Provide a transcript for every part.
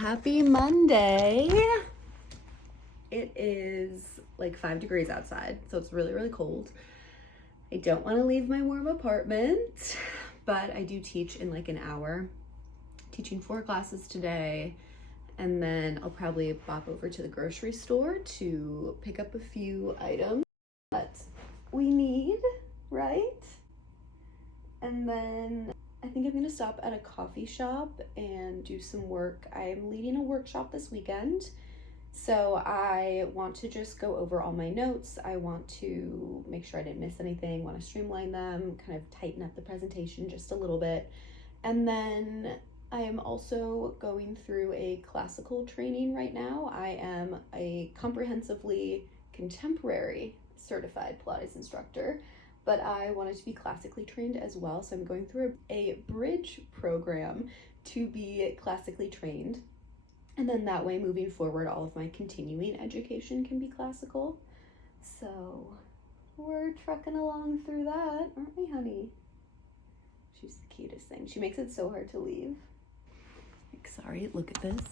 Happy Monday. It is like 5 degrees outside, so it's really, really cold. I don't want to leave my warm apartment, but I do teach in like an hour. Teaching 4 classes today, and then I'll probably pop over to the grocery store to pick up a few items that we need, right? And then I think I'm gonna stop at a coffee shop and do some work. I'm leading a workshop this weekend, so I want to just go over all my notes. I want to make sure I didn't miss anything, want to streamline them, kind of tighten up the presentation just a little bit. And then I am also going through a classical training right now. I am a comprehensively contemporary certified Pilates instructor, but I wanted to be classically trained as well. So I'm going through a bridge program to be classically trained. And then that way, moving forward, all of my continuing education can be classical. So we're trucking along through that, aren't we, honey? She's the cutest thing. She makes it so hard to leave. Like, sorry, look at this.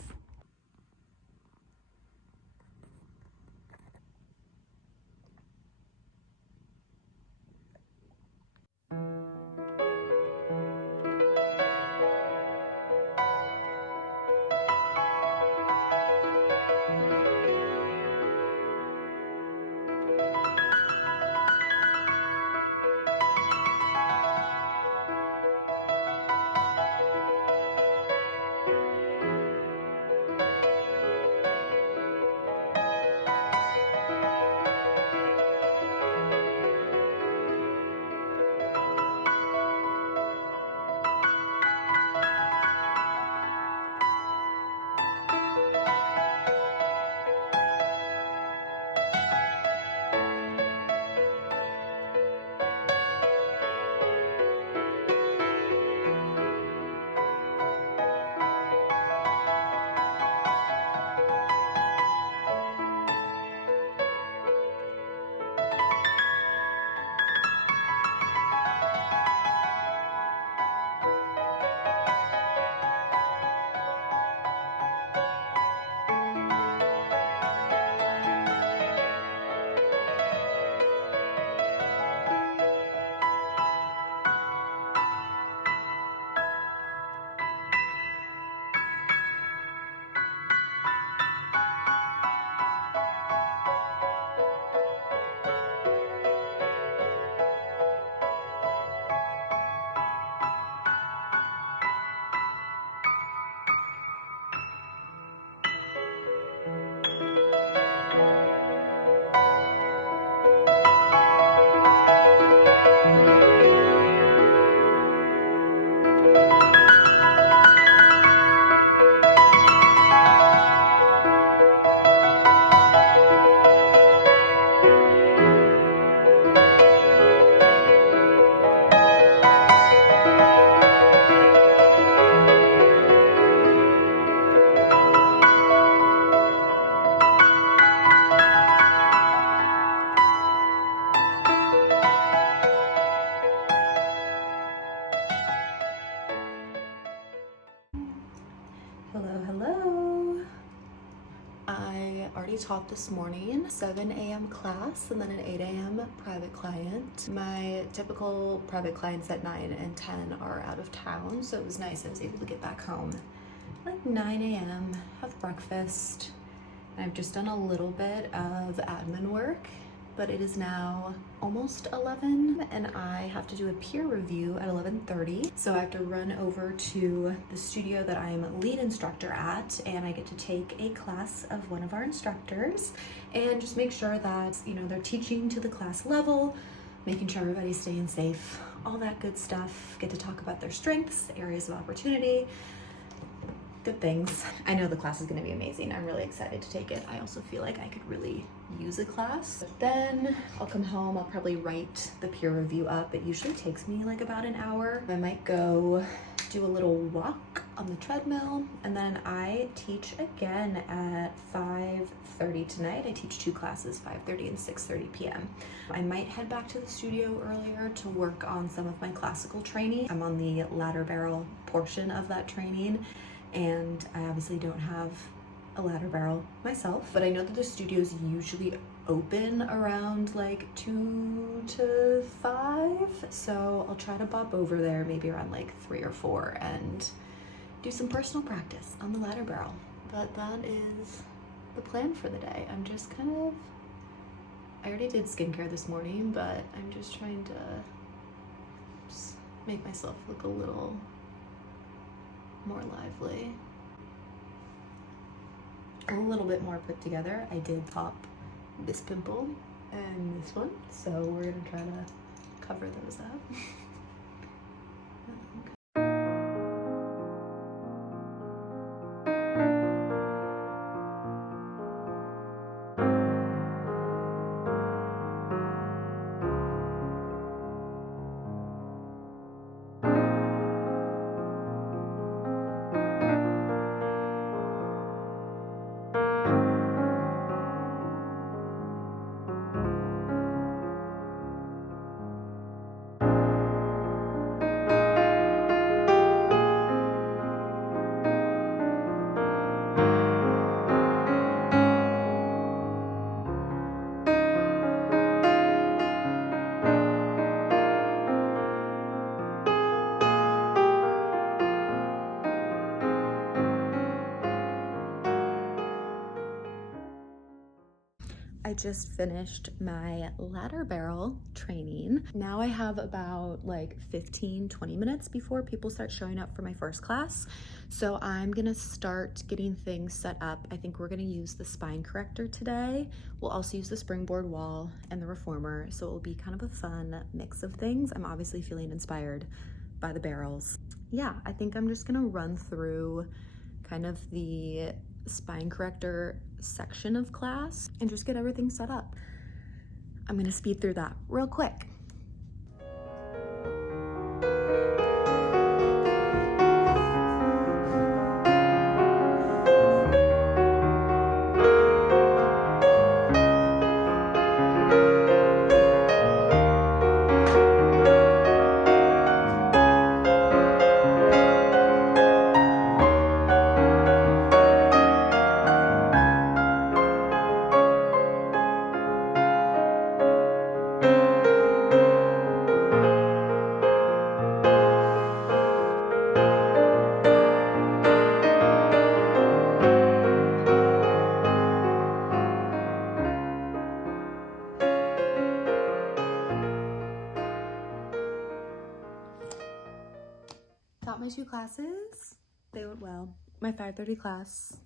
Hello. I already taught this morning, 7 a.m. class and then an 8 a.m. private client. My typical private clients at 9 and 10 are out of town, so it was nice. I was able to get back home like 9 a.m., have breakfast. I've just done a little bit of admin work, but it is now almost 11 and I have to do a peer review at 11:30. So I have to run over to the studio that I'm lead instructor at, and I get to take a class of one of our instructors and just make sure that, they're teaching to the class level, making sure everybody's staying safe, all that good stuff. Get to talk about their strengths, areas of opportunity, good things. I know the class is going to be amazing. I'm really excited to take it. I also feel like I could really use a class. But then I'll come home, I'll probably write the peer review up. It usually takes me like about an hour. I might go do a little walk on the treadmill, and then I teach again at 5:30 tonight. I teach 2 classes, 5:30 and 6:30 p.m. I might head back to the studio earlier to work on some of my classical training. I'm on the ladder barrel portion of that training, and I obviously don't have a ladder barrel myself, but I know that the studios usually open around like 2 to 5, so I'll try to bop over there maybe around like 3 or 4 and do some personal practice on the ladder barrel. But that is the plan for the day. I'm just kind of, I already did skincare this morning, but I'm just trying to just make myself look a little more lively, a little bit more put together. I did pop this pimple and this one, so we're gonna try to cover those up. I just finished my ladder barrel training. Now I have about like 15-20 minutes before people start showing up for my first class. So I'm gonna start getting things set up. I think we're gonna use the spine corrector today. We'll also use the springboard wall and the reformer. So it will be kind of a fun mix of things. I'm obviously feeling inspired by the barrels. Yeah, I think I'm just gonna run through kind of the spine corrector section of class and just get everything set up. I'm gonna speed through that real quick. Taught my 2 classes. They went well. My 5:30 class.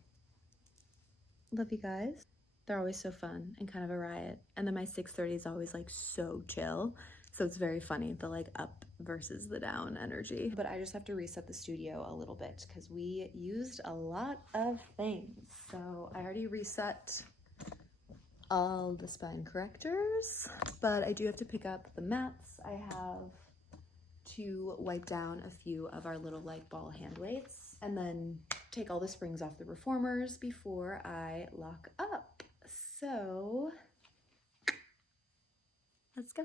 Love you guys. They're always so fun and kind of a riot. And then my 6:30 is always like so chill. So it's very funny, the like up versus the down energy. But I just have to reset the studio a little bit because we used a lot of things. So I already reset all the spine correctors, but I do have to pick up the mats. I have to wipe down a few of our little light ball hand weights and then take all the springs off the reformers before I lock up. So let's go.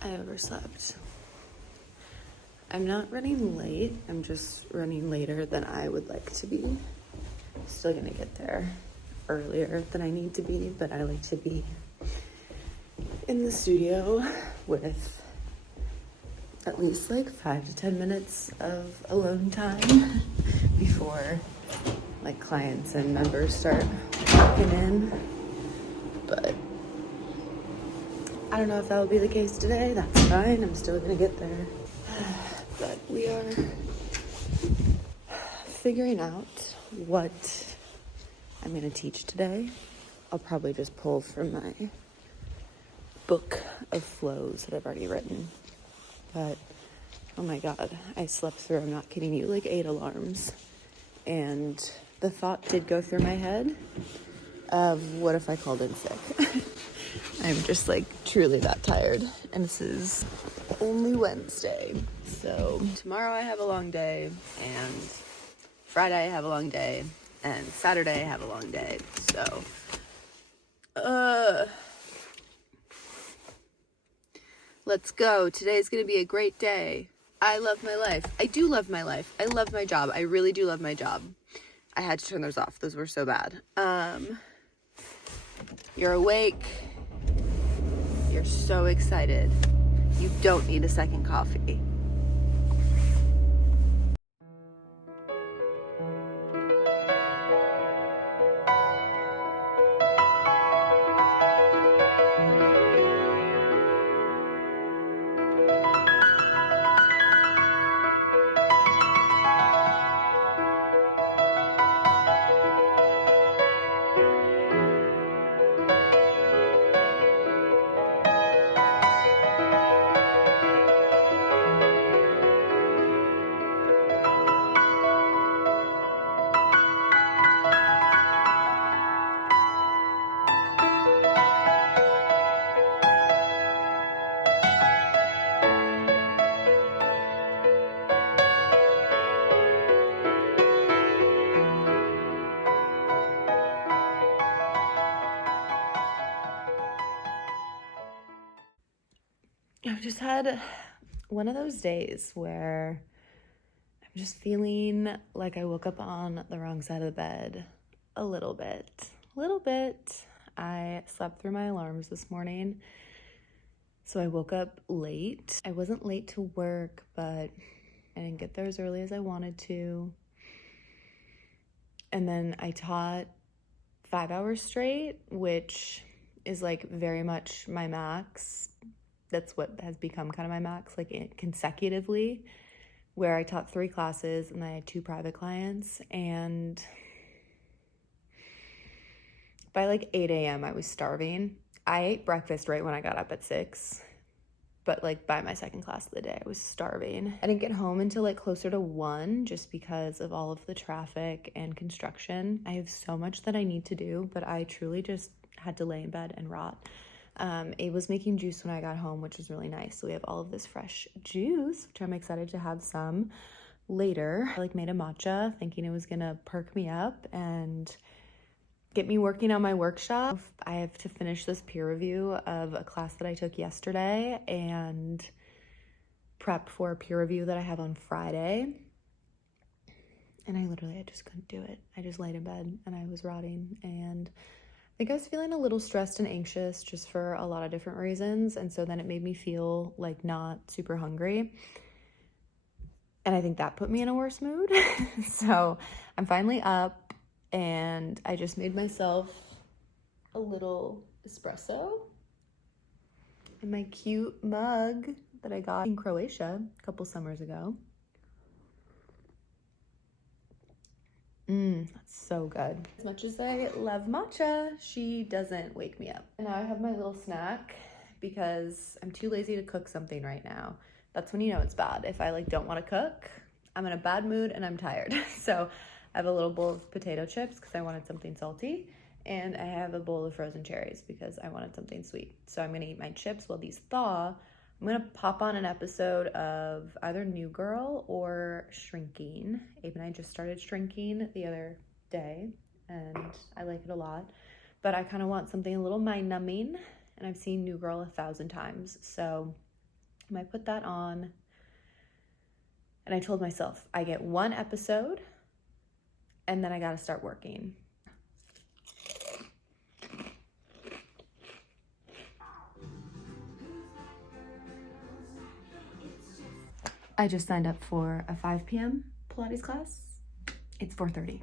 I overslept. I'm not running late, I'm just running later than I would like to be. Still gonna get there earlier than I need to be, but I like to be in the studio with at least like 5 to 10 minutes of alone time before like clients and members start walking in. But I don't know if that will be the case today. That's fine, I'm still gonna get there. But we are figuring out what I'm going to teach today. I'll probably just pull from my book of flows that I've already written. But, oh my God, I slept through, I'm not kidding you, like 8 alarms. And the thought did go through my head of what if I called in sick? I'm just like truly that tired. And this is only Wednesday. So tomorrow I have a long day and Friday I have a long day, and Saturday I have a long day. So, let's go. Today's gonna be a great day. I love my life. I do love my life. I love my job. I really do love my job. I had to turn those off. Those were so bad. You're awake. You're so excited. You don't need a second coffee. I've just had one of those days where I'm just feeling like I woke up on the wrong side of the bed a little bit. I slept through my alarms this morning, so I woke up late. I wasn't late to work, but I didn't get there as early as I wanted to. And then I taught 5 hours straight, which is like very much my max. That's what has become kind of my max, like consecutively, where I taught 3 classes and I had 2 private clients. And by like 8 a.m. I was starving. I ate breakfast right when I got up at 6, but like by my second class of the day, I was starving. I didn't get home until like closer to 1 just because of all of the traffic and construction. I have so much that I need to do, but I truly just had to lay in bed and rot. Abe was making juice when I got home, which was really nice. So we have all of this fresh juice, which I'm excited to have some later. I like made a matcha thinking it was gonna perk me up and get me working on my workshop. I have to finish this peer review of a class that I took yesterday and prep for a peer review that I have on Friday. And I just couldn't do it. I just laid in bed and I was rotting, and I think I was feeling a little stressed and anxious just for a lot of different reasons. And so then it made me feel like not super hungry. And I think that put me in a worse mood. So I'm finally up and I just made myself a little espresso in my cute mug that I got in Croatia a couple summers ago. That's so good. As much as I love matcha, she doesn't wake me up. And now I have my little snack because I'm too lazy to cook something right now. That's when you know it's bad. If I like don't want to cook, I'm in a bad mood and I'm tired. So I have a little bowl of potato chips because I wanted something salty. And I have a bowl of frozen cherries because I wanted something sweet. So I'm gonna eat my chips while these thaw. I'm gonna pop on an episode of either New Girl or Shrinking. Abe and I just started Shrinking the other day and I like it a lot, but I kind of want something a little mind numbing, and I've seen New Girl 1,000 times. So I might put that on. And I told myself I get 1 episode and then I gotta start working. I just signed up for a 5 p.m. Pilates class. It's 4:30.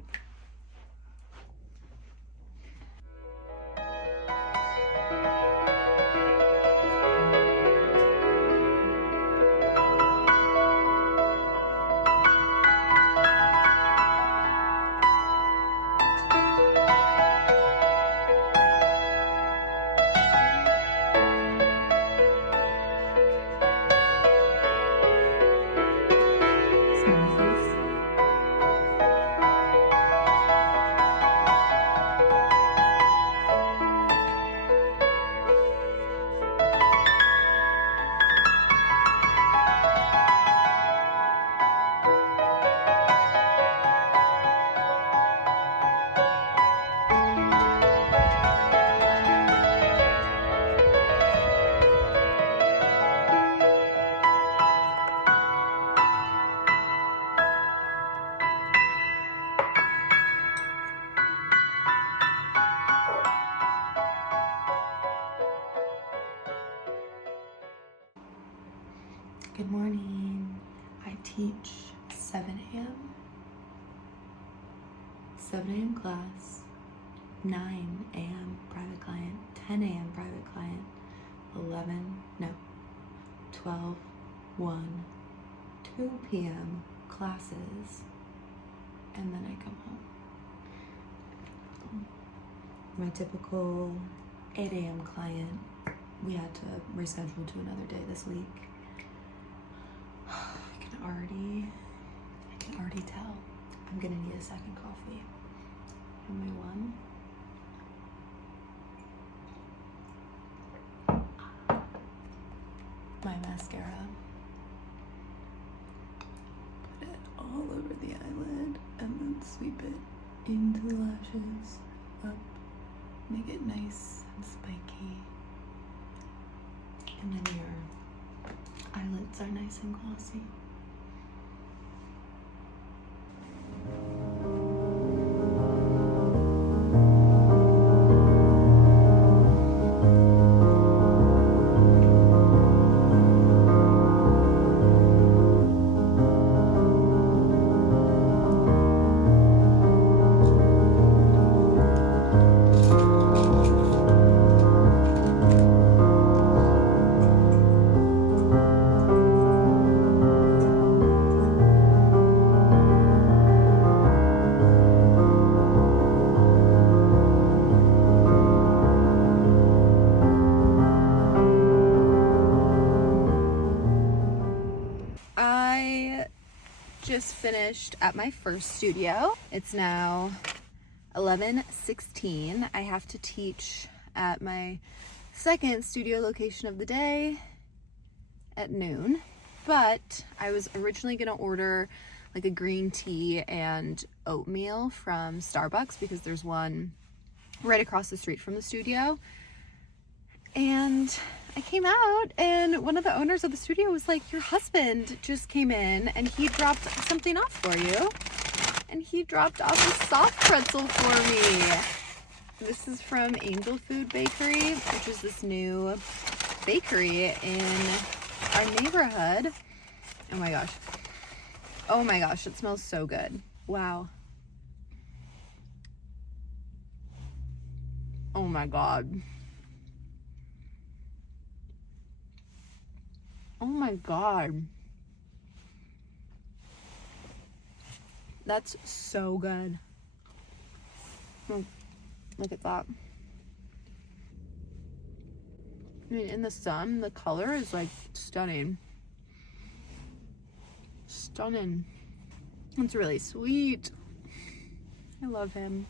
I teach 7 a.m., 7 a.m. class, 9 a.m. private client, 10 a.m. private client, 12, 1, 2 p.m. classes, and then I come home. My typical 8 a.m. client, we had to reschedule to another day this week. I can already tell I'm gonna need a second coffee. Give me one. My mascara. Put it all over the eyelid and then sweep it into the lashes, up, make it nice and spiky. And then your eyelids are nice and glossy. I just finished at my first studio. It's now 11:16. I have to teach at my second studio location of the day at noon, but I was originally gonna order like a green tea and oatmeal from Starbucks because there's one right across the street from the studio. And I came out and one of the owners of the studio was like, your husband just came in and he dropped something off for you. And he dropped off a soft pretzel for me. This is from Angel Food Bakery, which is this new bakery in our neighborhood. Oh my gosh. Oh my gosh, it smells so good. Wow. Oh my God. Oh my God. That's so good. Oh, look at that. I mean, in the sun, the color is like stunning. Stunning. It's really sweet. I love him.